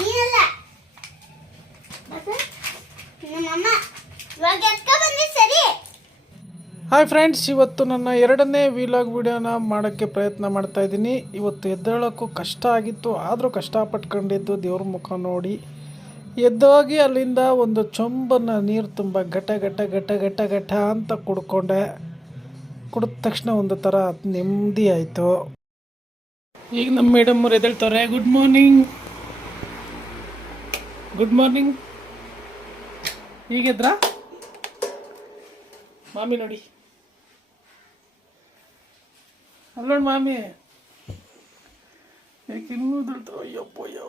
ನೀನಲ್ಲ ನಮ್ಮಮ್ಮ ಇವಾಗ ಎತ್ಕೊ ಬಂದಿ ಸರಿ. ಹಾಯ್ ಫ್ರೆಂಡ್ಸ್, ಇವತ್ತು ನನ್ನ ಎರಡನೇ ವಿಲಾಗ್ ವಿಡಿಯೋನ ಮಾಡೋಕ್ಕೆ ಪ್ರಯತ್ನ ಮಾಡ್ತಾಯಿದ್ದೀನಿ. ಇವತ್ತು ಎದ್ದೇಳೋಕ್ಕೂ ಕಷ್ಟ ಆಗಿತ್ತು, ಆದರೂ ಕಷ್ಟಪಟ್ಕೊಂಡಿದ್ದು ದೇವ್ರ ಮುಖ ನೋಡಿ ಎದ್ದೋಗಿ ಅಲ್ಲಿಂದ ಒಂದು ಚೊಂಬನ್ನು ನೀರು ತುಂಬ ಘಟ ಘಟ ಘಟ ಘಟ ಘಟ ಅಂತ ಕುಡ್ಕೊಂಡೆ. ಕುಡಿದ ತಕ್ಷಣ ಒಂದು ಥರ ನೆಮ್ಮದಿ ಆಯಿತು. ಈಗ ನಮ್ಮ ಮೇಡಮ್ಮವ್ರು ಎದ್ದೇಳ್ತಾರೆ. Good morning, good morning. ಈಗೆದ್ರಾ ಮಾಮಿ? ನೋಡಿ ಅಲ್ಲೋಣ ಮಾಮಿ, ಯಾಕೆ ಇನ್ನೂ ದುಡ್ಡು? ಅಯ್ಯಪ್ಪಯ್ಯೋ,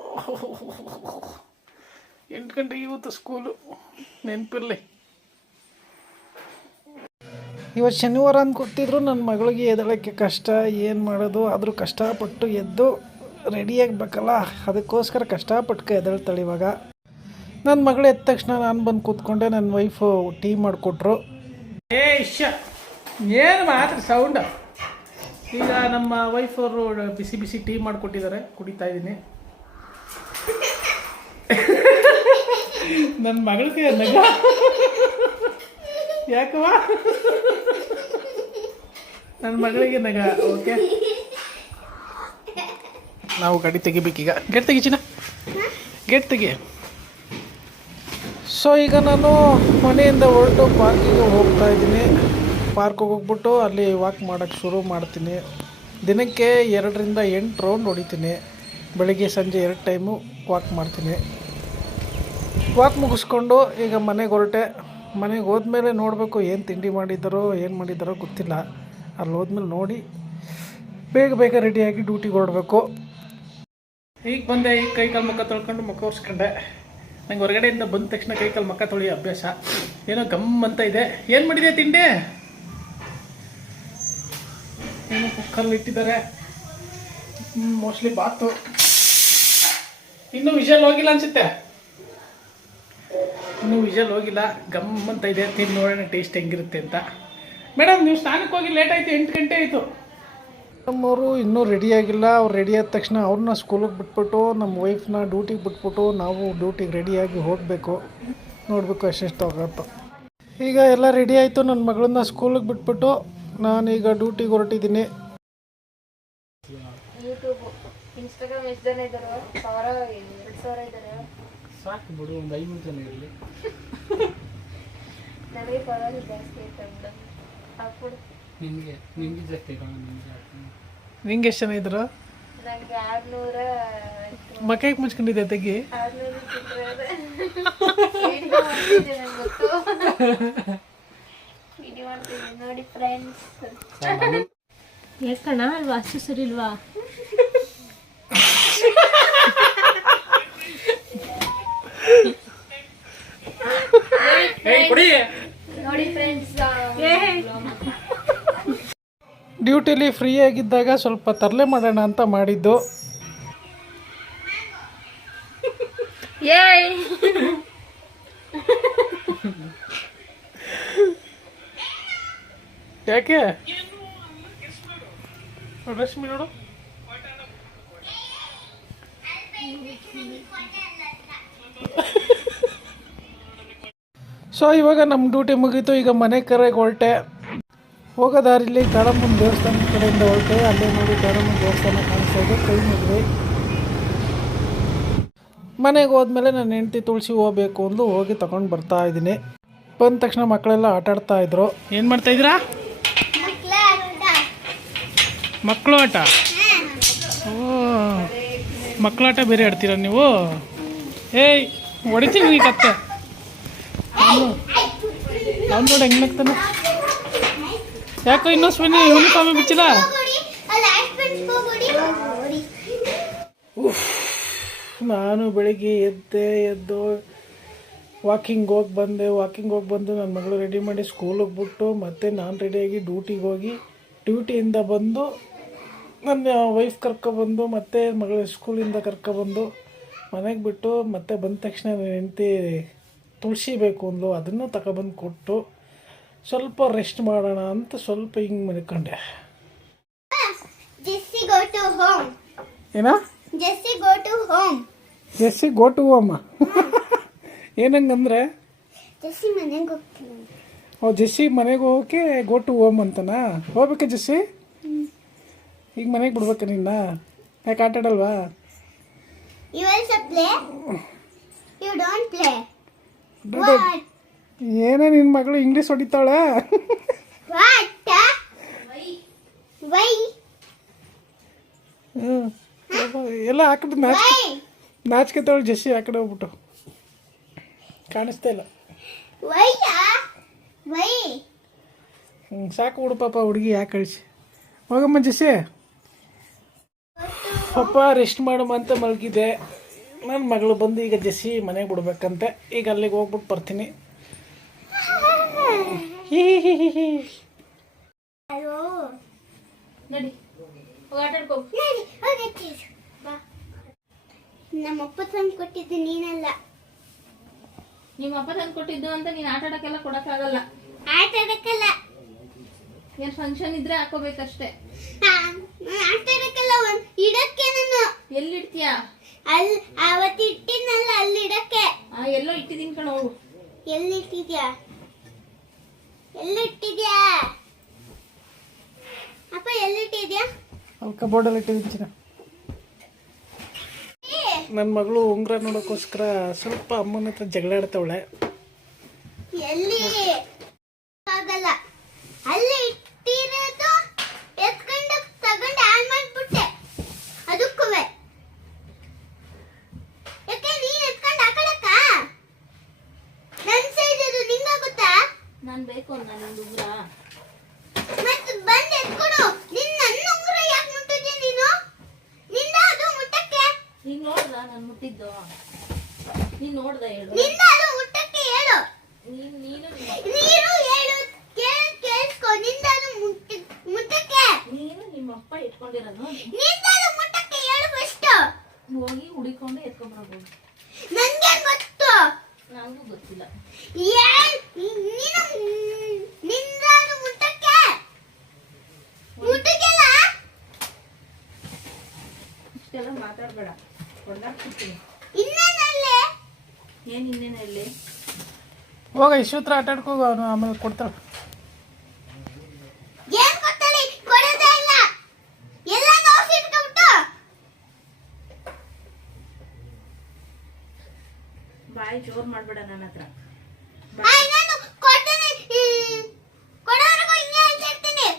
8 ಗಂಟೆಗೆ ಇವತ್ತು ಸ್ಕೂಲು, ನೆನಪಿರಲಿ. ಇವತ್ತು ಶನಿವಾರ ಅಂತ ಗೊತ್ತಿದ್ರು ನನ್ನ ಮಗಳಿಗೆ ಎದ್ದೇಳೋಕ್ಕೆ ಕಷ್ಟ, ಏನು ಮಾಡೋದು? ಆದರೂ ಕಷ್ಟಪಟ್ಟು ಎದ್ದು ರೆಡಿಯಾಗಬೇಕಲ್ಲ, ಅದಕ್ಕೋಸ್ಕರ ಕಷ್ಟಪಟ್ಟು ಎದ್ದೇಳ್ತಾಳೆ. ಇವಾಗ ನನ್ನ ಮಗಳು ಎದ್ದ ತಕ್ಷಣ ನಾನು ಬಂದು ಕೂತ್ಕೊಂಡೆ. ನನ್ನ ವೈಫು ಟೀ ಮಾಡಿಕೊಟ್ರು. ಏನು ಮಾತ್ರ ಸೌಂಡ್. ಈಗ ನಮ್ಮ ವೈಫ್ ಅವರು ಬಿಸಿ ಬಿಸಿ ಟೀ ಮಾಡಿಕೊಟ್ಟಿದ್ದಾರೆ, ಕುಡಿತಾ ಇದ್ದೀನಿ. ನನ್ನ ಮಗಳಿಗೆ ನಗ ಯಾಕವಾ? ನನ್ನ ಮಗಳಿಗೆ ನಗ. ಓಕೆ, ನಾವು ಗಾಡಿ ತೆಗಿಬೇಕೀಗ. ಗೇಟ್ ತೆಗಿ ಚಿನ್ನ, ಗೇಟ್ ತೆಗಿ. ಸೊ ಈಗ ನಾನು ಮನೆಯಿಂದ ಹೊರಟು ಪಾರ್ಕಿಗೆ ಹೋಗ್ತಾ ಇದ್ದೀನಿ. ಪಾರ್ಕಿಗೆ ಹೋಗ್ಬಿಟ್ಟು ಅಲ್ಲಿ ವಾಕ್ ಮಾಡೋಕ್ಕೆ ಶುರು ಮಾಡ್ತೀನಿ. ದಿನಕ್ಕೆ 2 ರಿಂದ 8 ರೌಂಡ್ ಹೊಡಿತೀನಿ. ಬೆಳಗ್ಗೆ ಸಂಜೆ 2 ಟೈಮು ವಾಕ್ ಮಾಡ್ತೀನಿ. ವಾಕ್ ಮುಗಿಸ್ಕೊಂಡು ಈಗ ಮನೆಗೆ ಹೊರಟೆ. ಮನೆಗೆ ಹೋದ್ಮೇಲೆ ನೋಡಬೇಕು ಏನು ತಿಂಡಿ ಮಾಡಿದ್ದಾರೋ ಏನು ಮಾಡಿದ್ದಾರೋ ಗೊತ್ತಿಲ್ಲ. ಅಲ್ಲಿ ಹೋದ್ಮೇಲೆ ನೋಡಿ ಬೇಗ ಬೇಗ ರೆಡಿಯಾಗಿ ಡ್ಯೂಟಿಗೆ ಹೊರಡಬೇಕು. ಈಗ ಬಂದೆ. ಈಗ ಕೈಕಾಲು ಮುಖ ತೊಳ್ಕೊಂಡು ಮುಖ ಒರೆಸ್ಕೊಂಡೆ. ನಂಗೆ ಹೊರಗಡೆಯಿಂದ ಬಂದ ತಕ್ಷಣ ಕೈಕಾಲು ಮುಖ ತೊಳೆಯೋ ಅಭ್ಯಾಸ. ಏನೋ ಗಮ್ ಅಂತ ಇದೆ. ಏನು ಮಾಡಿದೆ ತಿಂಡಿ? ಏನೋ ಕುಕ್ಕರಲ್ಲಿ ಇಟ್ಟಿದ್ದಾರೆ, ಮೋಸ್ಟ್ಲಿ ಬಾತು. ಇನ್ನೂ ವಿಷಲ್ ಹೋಗಿಲ್ಲ ಅನ್ಸುತ್ತೆ, ಇನ್ನೂ ವಿಷಲ್ ಹೋಗಿಲ್ಲ. ಗಮ್ ಅಂತ ಇದೆ. ತಿಂದು ನೋಡೋಣ ಟೇಸ್ಟ್ ಹೆಂಗಿರುತ್ತೆ ಅಂತ. ಮೇಡಮ್, ನೀವು ಸ್ನಾನಕ್ಕೆ ಹೋಗಿ ಲೇಟ್ ಆಯಿತು, 8 ಗಂಟೆ ಆಯಿತು. ನಮ್ಮವರು ಇನ್ನೂ ರೆಡಿಯಾಗಿಲ್ಲ. ಅವ್ರು ರೆಡಿ ಆದ ತಕ್ಷಣ ಅವ್ರನ್ನ ಸ್ಕೂಲಿಗೆ ಬಿಟ್ಬಿಟ್ಟು ನಮ್ಮ ವೈಫ್ನ ಡ್ಯೂಟಿಗೆ ಬಿಟ್ಬಿಟ್ಟು ನಾವು ಡ್ಯೂಟಿಗೆ ರೆಡಿಯಾಗಿ ಹೋಗಬೇಕು. ನೋಡಬೇಕು ಎಷ್ಟೆಷ್ಟು ಆಗುತ್ತೋ. ಈಗ ಎಲ್ಲ ರೆಡಿ ಆಯಿತು. ನನ್ನ ಮಗಳನ್ನ ಸ್ಕೂಲಿಗೆ ಬಿಟ್ಬಿಟ್ಟು ನಾನೀಗ ಡ್ಯೂಟಿಗೆ ಹೊರಟಿದ್ದೀನಿ. ಯೂಟ್ಯೂಬ್, ಇನ್ಸ್ಟಾಗ್ರಾಮ್ ಎಷ್ಟು ಜನ ಇದ್ದಾರೆ? 2,000 ಇದ್ದಾರೆ. ಸಾಕು ಬಿಡು, ಒಂದು 5 ಜನ ಇರಲಿ. ನನಗೆ ಫಾಲೋವರ್ ಜಾಸ್ತಿ ಐತೆ. ಹಾಕ್ಬಿಡು. ನಿಮಗೆ ಜಾಸ್ತಿ ನಿಂಗೆ ಎಷ್ಟು ಜನ ಇದ್ರು? ನನಗೆ 600. ಮಕ್ಕಳಿಗೆ ಮುಚ್ಕೊಂಡಿದ್ದೆ ತೆಗಿ. 600 ವಿಡಿಯೋ ಮಾಡ್ತಿದ್ದೆ, ನನಗೆ ಗೊತ್ತು. ವಿಡಿಯೋ ಮಾಡ್ತಿದ್ದೆ ನೋಡಿ ಫ್ರೆಂಡ್ಸ್. ಯಾಕಣ್ಣ ಅಲ್ವಾ? ಅಷ್ಟು ಸರಿ ಇಲ್ವಾ? ನೋಡಿ ಫ್ರೆಂಡ್ಸ್, ಡ್ಯೂಟಿಲಿ ಫ್ರೀ ಆಗಿದ್ದಾಗ ಸ್ವಲ್ಪ ತರಲೆ ಮಾಡೋಣ ಅಂತ ಮಾಡಿದ್ದು. ಯಾಕೆ ರಶ್ಮಿ ನೋಡು. ಸೊ ಇವಾಗ ನಮ್ಮ ಡ್ಯೂಟಿ ಮುಗೀತು. ಈಗ ಮನೆ ಕರೆಗೆ ಹೊರಟೆ. ಹೋಗೋ ದಾರಿಲಿ ಕಾಳಮ್ಮನ ದೇವಸ್ಥಾನದ ಕಡೆಯಿಂದ ಹೊರಟೆ. ಅಲ್ಲೇ ನೋಡಿ ಕಾಳಮ್ಮನ ದೇವಸ್ಥಾನ ಕಾಣಿಸ್ತಾ ಇದೆ. ಕೈ ಮುಗಿದ್ವಿ. ಮನೆಗೆ ಹೋದ್ಮೇಲೆ ನನ್ನ ಹೆಂಡತಿ ತುಳಸಿ ಹೋಗಬೇಕು ಅಂದು ಹೋಗಿ ತಗೊಂಡು ಬರ್ತಾ ಇದ್ದೀನಿ. ಬಂದ ತಕ್ಷಣ ಮಕ್ಕಳೆಲ್ಲ ಆಟಾಡ್ತಾ ಇದ್ರು. ಏನು ಮಾಡ್ತಾಯಿದ್ದೀರಾ? ಮಕ್ಕಳು ಆಟ. ಓ, ಮಕ್ಕಳಾಟ ಬೇರೆ ಆಡ್ತೀರಾ ನೀವು? ಏಯ್, ಹೊಡಿತೀನಿ ನೀ ಕತ್ತೆ. ಅವ್ನು ನೋಡಿ ಹೆಂಗೆ ನಗ್ತಾನೆ. ಯಾಕೋ ಇನ್ನೂ ಸ್ವಿನಿ ಯೂನಿಫಾರ್ಮೇ ಬಿಚ್ಚಿಲ್ಲ. ನಾನು ಬೆಳಿಗ್ಗೆ ಎದ್ದು ವಾಕಿಂಗ್ ಹೋಗಿ ಬಂದು ನನ್ನ ಮಗಳು ರೆಡಿ ಮಾಡಿ ಸ್ಕೂಲಿಗೆ ಬಿಟ್ಟು ಮತ್ತೆ ನಾನು ರೆಡಿಯಾಗಿ ಡ್ಯೂಟಿಗೆ ಹೋಗಿ ಡ್ಯೂಟಿಯಿಂದ ಬಂದು ನನ್ನ ವೈಫ್ ಕರ್ಕೊಬಂದು ಮತ್ತೆ ಮಗಳ ಸ್ಕೂಲಿಂದ ಕರ್ಕೊಬಂದು ಮನೆಗೆ ಬಿಟ್ಟು ಮತ್ತೆ ಬಂದ ತಕ್ಷಣ ನನ್ನ ಹೆಂಡತಿ ತುಳಸಿ ಬೇಕು ಅಂದು ಅದನ್ನು ತಗೊಬಂದು ಕೊಟ್ಟು ಸ್ವಲ್ಪ ರೆಸ್ಟ್ ಮಾಡೋಣ ಅಂತ ಸ್ವಲ್ಪ ಹಿಂಗೆ ಮಲ್ಕೊಂಡೆ. Jesse go to home. ಏನಾ? Jesse go to home. Jesse go to ಅಮ್ಮ ಏನಂಗಂದ್ರೆ ಜೆಸ್ಸಿ ಮನೆಗೆ ಹೋಗ್ತೀನಿ. ಓ ಜೆಸ್ಸಿ ಮನೆಗೆ ಹೋಗೋಕೆ ಗೋಟು ಓಮ್ ಅಂತನಾ? ಹೋಗ್ಬೇಕಾ ಜೆಸ್ಸಿ? ಈಗ ಮನೆಗೆ ಬಿಡ್ಬೇಕಾ ನಿನ್ನ? ಯಾಕೆ ಆಟ ಆಡಲ್ವಾ? You also play? You don't play. What? ಏನೇ ನಿನ್ನ ಮಗಳು ಇಂಗ್ಲೀಷ್ ಹೊಡಿತಾಳೆ? What? Why? ಹ್ಞೂ ಎಲ್ಲ ಆ ಕಡೆ ನಾಚಿಕೆ ತಗೊಳ್ಳಿ ಜೆಸ್ಸಿ ಆ ಕಡೆ ಹೋಗ್ಬಿಟ್ಟು ಕಾಣಿಸ್ತಾ ಇಲ್ಲ. Why? Why? ಸಾಕು ಬಿಡು ಪಾಪ ಹುಡುಗಿ ಯಾಕೆ ಕಳಿಸಿ. ಹೋಗಮ್ಮ ಜೆಸ್ಸಿ. ಪಾಪ ರೆಸ್ಟ್ ಮಾಡಮ್ಮ ಅಂತ ಮಲಗಿದೆ. ನನ್ನ ಮಗಳು ಬಂದು ಈಗ ಜೆಸ್ಸಿ ಮನೆಗೆ ಬಿಡ್ಬೇಕಂತೆ. ಈಗ ಅಲ್ಲಿಗೆ ಹೋಗ್ಬಿಟ್ಟು ಬರ್ತೀನಿ. Hello. ನಡಿ ಹೋಗಿ ಆಟ ಆಡ್ಕೋ. ನಡಿ, ಹೋಗತ್ತೆ. ಬಾ. ನಮ್ಮಪ್ಪ ತಂದು ಕೊಟ್ಟಿದ್ದು ನೀನಲ್ಲ. ನಿಮ್ಮ ಅಪ್ಪ ತಂದು ಕೊಟ್ಟಿದ್ದು ಅಂತ ನೀನು ಆಟ ಆಡಕ್ಕೆಲ್ಲ ಕೊಡಕ್ಕಾಗಲ್ಲ. ಆಟ ಆಡಕ್ಕಲ್ಲ. ಏನ್ ಫಂಕ್ಷನ್ ಇದ್ರೆ ಹಾಕೋಬೇಕಷ್ಟೇ. ಆಟ ಆಡಕ್ಕಲ್ಲ, ಇಡಕ್ಕೆ ನಾನು. ಎಲ್ಲಿ ಇಡ್ತೀಯಾ? ಅಲ್ಲಿ ಅವತ್ತು ಇಟ್ಟಿದ್ನಲ್ಲ ಅಲ್ಲಿ ಇಡಕ್ಕೆ. ಎಲ್ಲೋ ಇಟ್ಟಿದ್ದೀನಿ ಕಣ ಹೋಗು. ಎಲ್ಲಿ ಇಟ್ಟಿದ್ಯಾ? ಎಲ್ಲಿ ಇಟ್ಟಿದ್ಯಾ ಅಪ್ಪ? ಎಲ್ಲಿ ಇಟ್ಟಿದ್ಯಾ? ಅಲ್ಲಿ ಕಬೋರ್ಡಲ್ಲಿ ಇಟ್ಟಿದ್ದೀನಿ ಚಿನ್ನ. ನನ್ನ ಮಗಳು ಉಂಗುರ ನೋಡೋಕ್ಕೋಸ್ಕರ ಸ್ವಲ್ಪ ಅಮ್ಮನ ಹತ್ರ ಜಗಳ ಆಡ್ತಾವಳೆ. ಎಲ್ಲಿ ಆಗಲ್ಲ, ಅಲ್ಲಿ ಇಟ್ಟಿರೋದು ಎತ್ಕೊಂಡು ತಗೊಂಡು ಆನ್ ಮಾಡ್ಬಿಟ್ಟೆ. ಅದಕ್ಕೂ ಯಾಕೆ ನೀನ್ ಎತ್ಕೊಂಡು ಹಾಕೊಳಕ್ಕ? ನನ್ ಸೈಜ್ ಅದು ನಿಂಗಾಗುತ್ತಾ? ನಾನು ಬೇಕು ಅಂದ ನಿಂದು ಉಗ್ರ. ಮತ್ತೆ ಬಂದು ಎತ್ಕೊಡು. ನನ್ನ ಉಂಗುರ ಯಾಕೆ ಮುಟ್ಟಿದ್ಯಾ ನೀನು? ನಿಂದ ಅದು ಮುಟ್ಟಕ್ಕೆ. ನೀನ್ ನೋಡ್ದ ನಾನು ಮುಟ್ಟಿದ್ದು? ನೀನ್ ನೋಡ್ದ ಹೇಳು. ನಿಂದ ಅದು ಮುಟ್ಟಕ್ಕೆ ಹೇಳು. ನೀನು ಹೇಳು, ಕೇಳಿಸ್ಕೊ. ನಿಂದ ಅದು ಮುಟ್ಟಕ್ಕೆ. ನೀನು ನಿಮ್ಮ ಅಪ್ಪ ಇಟ್ಕೊಂಡಿರೋದು. ನಿಂದ ಅದು ಮುಟ್ಟಕ್ಕೆ ಹೇಳು ಫಸ್ಟ್. ಹೋಗಿ ಹುಡಿಕೊಂಡು ಎತ್ಕೊಂಡ್ಬರ್ಬೋದು. ನನ್ಗೆ ಗೊತ್ತು. ನನಗೂ ಗೊತ್ತಿಲ್ಲ. ನೀನು ನಿಂದ ಅದು ಮುಟ್ಟಕ್ಕೆ ಮುಟ್ಟಕ್ಕೆಲ್ಲ. ಇಷ್ಟೆಲ್ಲ ಮಾತಾಡ್ಬೇಡ, ಹೊಡೆದಾಕ್ಬಿಡ್ತೀನಿ. ಇನ್ನೇನಲ್ಲೇ? ಏನ್ ಇನ್ನೇನು ಹೇಳಿ? ಹೋಗ ಇಶ್ವತ್ರ ಆಟ ಆಡ್ಕೋಗ, ಅವನು ಆಮೇಲೆ ಕೊಡ್ತಾಳೆ. ಏನ್ ಕೊಡ್ತಾಳೆ? ಕೊಡೋದೇ ಇಲ್ಲ. ಎಲ್ಲ ನೋವು ಇಟ್ಕೊಂಡ್ಬಿಟ್ಟು ಬಾಯಿ ಜೋರ್ ಮಾಡ್ಬೇಡ ನನ್ನ ಹತ್ರ. ನಾನು ಕೊಡ್ತೇನೆ. ಕೊಡೋವರೆಗೂ ಹಿಂಗೆ ಅಂತಿರ್ತೀನಿ.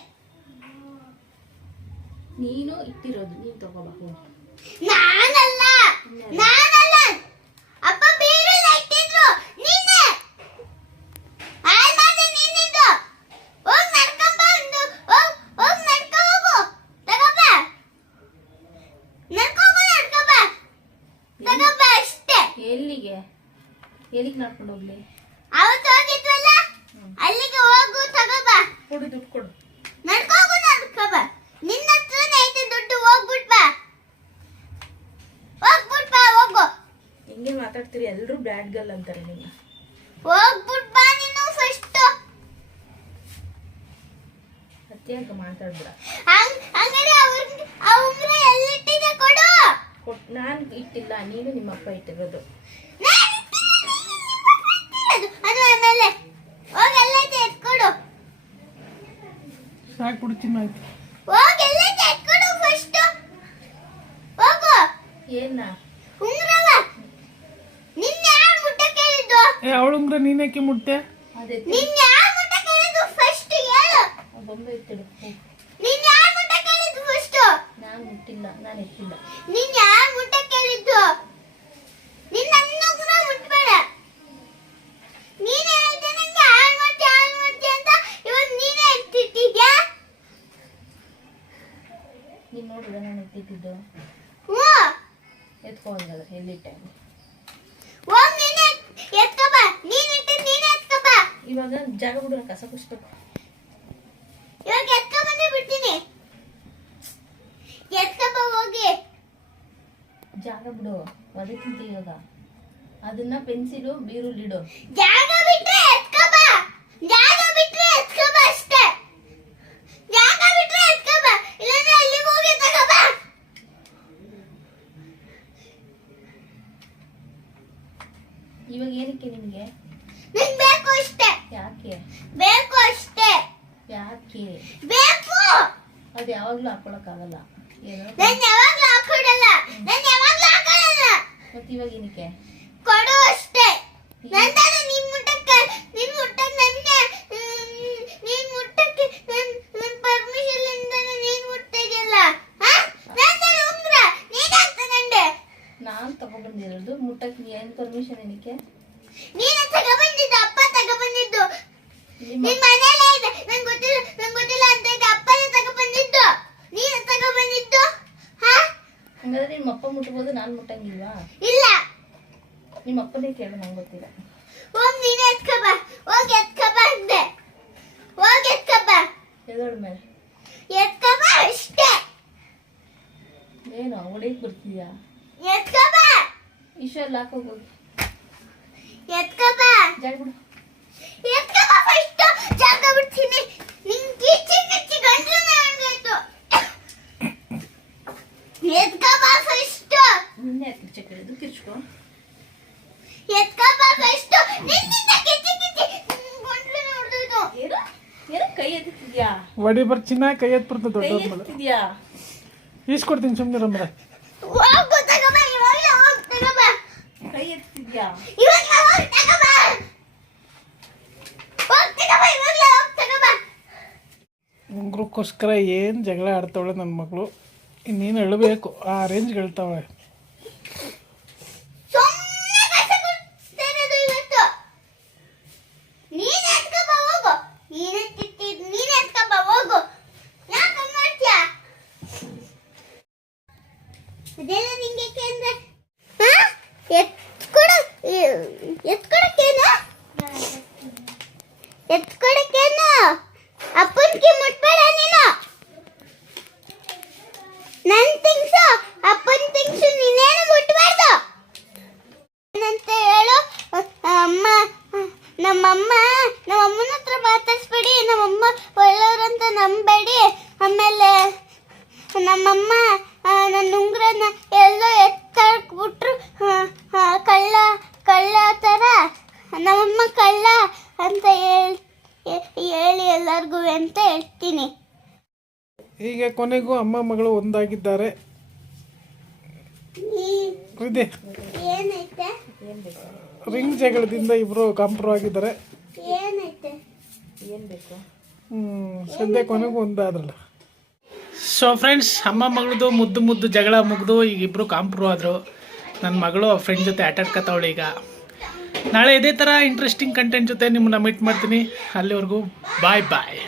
ನೀನು ಇಟ್ಟಿರೋದು ನೀನ್ ತಗೋಬೇಕು. ನಾನಲ್ಲ. ಅಪ್ಪ ಬೇರೆಲ್ಲ ಇಟ್ಟಿದ್ರು. ನೀನೆ ಹಾಳು ಮಾಡಿದೆ. ನೀನಿದ್ದು ಹೋಗಿ ನಡ್ಕೊಂಬ. ಹೋಗಿ ನಡ್ಕೊ ಹೋಗು. ತಗೋಬ. ತಗೋಬ ಅಷ್ಟೇ. ಎಲ್ಲಿಗೆ ನಡ್ಕೊಂಡು ಹೋಗ್ಲಿ? ಅವತ್ತು ಹೋಗಿದ್ವಲ್ಲ ಅಲ್ಲಿಗೆ ಹೋಗು. ತಗೋಬ. ಕೊಡು, ದುಡ್ಡು ಕೊಡು. ನಡ್ಕೋಬ. ನಿನ್ನ ಹತ್ರನೇ ಐತೆ ದುಡ್ಡು. ಹೋಗ್ಬಿಟ್ ಬಾ. ಹೋಗು. ಹಿಂಗೆ ಮಾತಾಡ್ತೀರಿ, ಎಲ್ರು ಬ್ಯಾಡ್ ಗರ್ಲ್ ಅಂತಾರೆ ನಿನ್ನ. ಹೋಗ್ಬಿಟ್ ಬಾ ನೀನು ಫಸ್ಟ್. ಅತ್ಯಾಗ ಮಾತಾಡ್ಬೇಡ. ಹಂಗಾರೆ ಆ ಉಂಗುರ ಎಲ್ಲಿಟ್ಟಿದೆ ಕೊಡು. ನಾನು ಇಟ್ಟಿಲ್ಲ, ನೀನು ನಿಮ್ಮ ಅಪ್ಪ ಇಟ್ಟಿರೋದು. ಅದು ಆಮೇಲೆ ಹೋಗಿ ಎಲ್ಲೈತೆ ಎತ್ಕೊಡು. ಸಾಕು ಬಿಡ್ತೀನಿ. ಆಯ್ತು ಹೋಗಿ ಎಲ್ಲೈತೆ ಎತ್ಕೊಡು ಫಸ್ಟ್. ಹೋಗು. ಏನ ಉಂಗುರವ ನಿನ್ನ ಯಾರು ಮುಟ್ಟ ಕೇಳಿದ್ದು? ಅವಳು ಉಂಗುರ ನೀನೇಕೆ ಮುಟ್ಟೆ? ಅದೇ ನಿನ್ನ ಯಾರು ಮುಟ್ಟ ಕೇಳಿದ್ದು ಫಸ್ಟ್ ಹೇಳು. ಬೊಂಬೆ ಇಟ್ಟಿಡು. ನಿನ್ನ ಯಾರು ಮುಟ್ಟ ಕೇಳಿದ್ದು ಫಸ್ಟ್? ನಾನು ಮುಟ್ಟಿಲ್ಲ, ನಾನು ಎತ್ತಿಲ್ಲ. ನಿನ್ನ ಯಾರು ಮುಟ್ಟ ಕೇಳಿದ್ದು? ನಿನ್ನ ಉಂಗುರ ಮುಟ್ಬೇಡ. ನೀನೇ ಹೇಳ್ದೆ ನಂಗೆ ಹಾಳು ಮಾಡ್ತಿ ಅಂತ. ಇವಾಗ ನೀನೇ ಎತ್ತಿಟ್ಟಿದ್ಯಾ. ನೀನ್ ನೋಡಿದ್ರೆ ನಾನು ಎತ್ತಿಟ್ಟಿದ್ದು. ಹ್ಞೂ ಎತ್ಕೊ ಹಂಗಾದ್ರೆ. ಎಲ್ಲಿಟ್ಟೆ? ಹೋಗ್ ನೀನೇ ಎತ್ಕೊ ಬಾ. ನೀನ್ ಇಟ್ಟಿದ್ದು ನೀನೇ ಎತ್ಕೊ ಬಾ. ಇವಾಗ ಜಾಗ ಬಿಡು, ಕಸ ಕುಸ್ಬೇಕು. ಇವಾಗ ಎತ್ಕೊ ಬಂದ್ರೆ ಬಿಡ್ತೀನಿ. ಎತ್ಕೊ ಬಾ ಹೋಗಿ. ಜಾಗ ಬಿಡು, ಒದಕ್ಕಿಂತ ಇವಾಗ ಅದನ್ನ ಪೆನ್ಸಿಲು ಬೀರುಲಿಡು. ಜಾಗ ಬಿಟ್ರೆ ಎತ್ಕೊ ಬಾ. ಜಾಗ ಬಿಟ್ರೆ ಎತ್ಕೊ ಬಾ ಅಷ್ಟೇ. ಜಾಗ ಬಿಟ್ರೆ ಎತ್ಕೊ ಬಾ. ಇಲ್ಲಾಂದ್ರೆ ಅಲ್ಲಿಗೆ ಹೋಗಿ ತಗೋ ಬಾ. ಇವಾಗ ಏನಕ್ಕೆ ನಿಮಗೆ? ನಂಗೆ ಬೇಕು ಅಷ್ಟೇ. ಯಾಕೆ? ಬೇಕು ಅಷ್ಟೇ. ಯಾಕೆ? ಬೇಕು. ಅದು ಯಾವಾಗ್ಲೂ ಹಾಕೊಳಕ್ಕಾಗಲ್ಲ. ಏನೋ ನಾನು ಯಾವಾಗ್ಲೂ ಹಾಕೊಡಲ್ಲ. ನಾನು ಯಾವಾಗ್ಲೂ ಹಾಕೊಡಲ್ಲ. ಮತ್ತೆ ಇವಾಗ ಏನಕ್ಕೆ? ಕೊಡು ಅಷ್ಟೇ. ನಂತರ ನಿನ್ ಮುಟ್ಟಕ್ಕೆ ನನ್ನ ನೀನ್ ಮುಟ್ಟಕ್ಕೆ ನನ್ನ ಪರ್ಮಿಷನ್ ಇಂದನೇ ನೀನ್ ಮುಟ್ತಾ ಇದೆಯಲ್ಲ. ನಂತರ ಉಂಗ್ರ ನೀನ್ ಹಾಕ್ತಂಡೆ. ನಾನು ತಗೊಬಂದಿರೋದು ಮುಟ್ಟಕ್ಕೆ ಏನು ಪರ್ಮಿಷನ್ ಏನಕ್ಕೆ? ನೀನು ತಗೊಬಂದಿದ್ದು, ಅಪ್ಪ ತಗೊಬಂದಿದ್ದು. ನಿಮ್ಮ ನಿನ್ ಮನೇಲೇ ಇದೆ. ನಂಗೆ ಗೊತ್ತಿಲ್ಲ ಅಂತ ಇದೆ. ಅಪ್ಪನೇ ತಗೊಬಂದಿದ್ದು. ನೀನು ತಗೊಬಂದಿದ್ದು. ಹಂಗಾದ್ರೆ ನಿಮ್ಮ ಅಪ್ಪ ಮುಟ್ಬೋದು, ನಾನು ಮುಟ್ಟಂಗಿಲ್ವಾ? ಇಲ್ಲ. ನಿಮ್ಮ ಅಪ್ಪನೇ ಕೇಳು, ನಂಗೆ ಗೊತ್ತಿಲ್ಲ. ಹೋಗ್ ನೀನೇ ಎತ್ಕೊ ಬಾ. ಹೋಗಿ ಎತ್ಕೊ ಬಾ ಅಂದೆ. ಹೋಗಿ ಎತ್ಕೊ ಬಾ. ಎದೋಳ ಮೇಲೆ ಎತ್ಕೊ ಬಾ ಅಷ್ಟೇ. ಏನು ಹೊಡಿಯಕ್ಕೆ ಬರ್ತಿದ್ಯಾ? ಎತ್ಕೊ ಬಾ. ಇಷ್ಟೆಲ್ಲ ಹಾಕೋಬೋದು. ಎತ್ಕೊ ಬಾ. ಜಾಗ ಬಿಡು. ಎತ್ಕೊ ಬಾ ಫಸ್ಟ್. ಜಾಗ ಬಿಡ್ತೀನಿ. ನಿನ್ ಕಿಚ್ಚಿ ಗಂಟ್ಲನ್ನ ಹಂಗಾಯ್ತು. ಎತ್ಕೊ ಬಾ ಫಸ್ಟ್. ನಿನ್ನೆ ಯಾಕೆ ಕಿಚ್ಚ ಕೇಳಿದ್ದು? ಕಿಚ್ಕೊ. ಎತ್ಕೊ ಬಾ ಫಸ್ಟ್. ನಿನ್ನಿಂದ ಕಿಚ್ಚಿ ಗಂಟ್ಲನ್ನ ಹೊಡೆದೋಯ್ತು. ಏನು ಏನೋ ಕೈ ಎತ್ತಿದ್ಯಾ? ವಡಿ ಬರ್ಚಿನ ಕೈ ಎತ್ ಬರ್ತದೆ ಕೈ ದೊಡ್ಡ ಮೇಲೆ ಎತ್ತಿದ್ಯಾ? ಈಸ್ಕೊಡ್ತೀನಿ ಸುಮ್ಮನಿರಮ್ರ. ಹೋಗು ತಗೋ ಬಾ. ಇವಾಗಲೇ ಹೋಗಿ ತಗೋ ಬಾ. ಕೈ ಎತ್ತಿದ್ಯಾ? ಇವಾಗಲೇ ಹೋಗಿ ತಗೋ ಬಾ. ಹೋಗಿ ತಗೋ ಬಾ. ಇವಾಗಲೇ ಹೋಗಿ ತಗೋ ಬಾ. ಉಂಗ್ರಕ್ಕೋಸ್ಕರ ಏನು ಜಗಳ ಆಡ್ತಾವಳೆ ನನ್ನ ಮಗಳು. ಇನ್ನೇನು ಹೇಳಬೇಕು, ಆ ರೇಂಜ್ಗೆ ಹೇಳ್ತಾವಳೆ. ಸುಮ್ಮನೆ ಕಸ ಕೊಡ್ತಿರೋದು ಇವತ್ತು. ನೀನ್ ಎತ್ಕೊ ಬಾ ಹೋಗು. ನೀನ್ ಎತ್ಕೊ ಬಾ ಹೋಗು. ಯಾಕೆ ಮಾಡ್ತೀಯಾ? ಅದೆಲ್ಲ ನಿಂಗೆ ಕೇಂದ್ರ ಎತ್ಕೊಡಕ್ಕೇನು ಅಪ್ಪನ್ಗೆ ಮುಟ್ಬೇಡ ನೀನು. ನನ್ ತಿಂಗ್ಸು ಅಪ್ಪನ್ ತಿಂಗ್ಸು ನೀನೇನು ಮುಟ್ಬಾರ್ದು ಅಂತ ಹೇಳು. ನಮ್ಮಮ್ಮನ ಹತ್ರ ಮಾತಾಡ್ಸ್ಬೇಡಿ. ನಮ್ಮಮ್ಮ ಒಳ್ಳೆಯವ್ರಂತ ನಂಬೇಡಿ. ಆಮೇಲೆ ನಮ್ಮಮ್ಮ ನನ್ನ ಉಂಗ್ರನ ಎಲ್ಲೋ ಎತ್ತಾಕ್ಬಿಟ್ರು. ಕಳ್ಳ ಥರ ನಮ್ಮಮ್ಮ ಕಳ್ಳ ಅಂತ ಹೇಳಿ ಎಲ್ಲರಿಗೂ ಅಂತ ಹೇಳ್ತೀನಿ. ಈಗ ಕೊನೆಗೂ ಅಮ್ಮ ಮಗಳು ಒಂದಾಗಿದ್ದಾರೆ. ಇದೆ ಏನೈತೆ? ಏನು ಬೇಕು? ರಿಂಗ್ ಜಗಳದಿಂದ ಇಬ್ರು ಕಾಂಪ್ರೋ ಆಗಿದ್ದಾರೆ. ಏನೈತೆ? ಏನು ಬೇಕು? ಸದ್ಯ ಕೊನೆಗೂ ಒಂದಾದ್ರಲ್ಲ. ಸೊ ಫ್ರೆಂಡ್ಸ್, ಅಮ್ಮ ಮಗಳದು ಮುದ್ದು ಜಗಳ ಮುಗಿದು ಈಗ ಇಬ್ರು ಕಾಂಪ್ರೋ ಆದರು. ನನ್ನ ಮಗಳು ಫ್ರೆಂಡ್ ಜೊತೆ ಆಟಾಡ್ಕೊತಾವಳೆ. ಈಗ ನಾಳೆ ಇದೇ ಥರ ಇಂಟ್ರೆಸ್ಟಿಂಗ್ ಕಂಟೆಂಟ್ ಜೊತೆ ನಿಮ್ಮನ್ನ ಮೀಟ್ ಮಾಡ್ತೀನಿ. ಅಲ್ಲಿವರೆಗೂ ಬಾಯ್ ಬಾಯ್.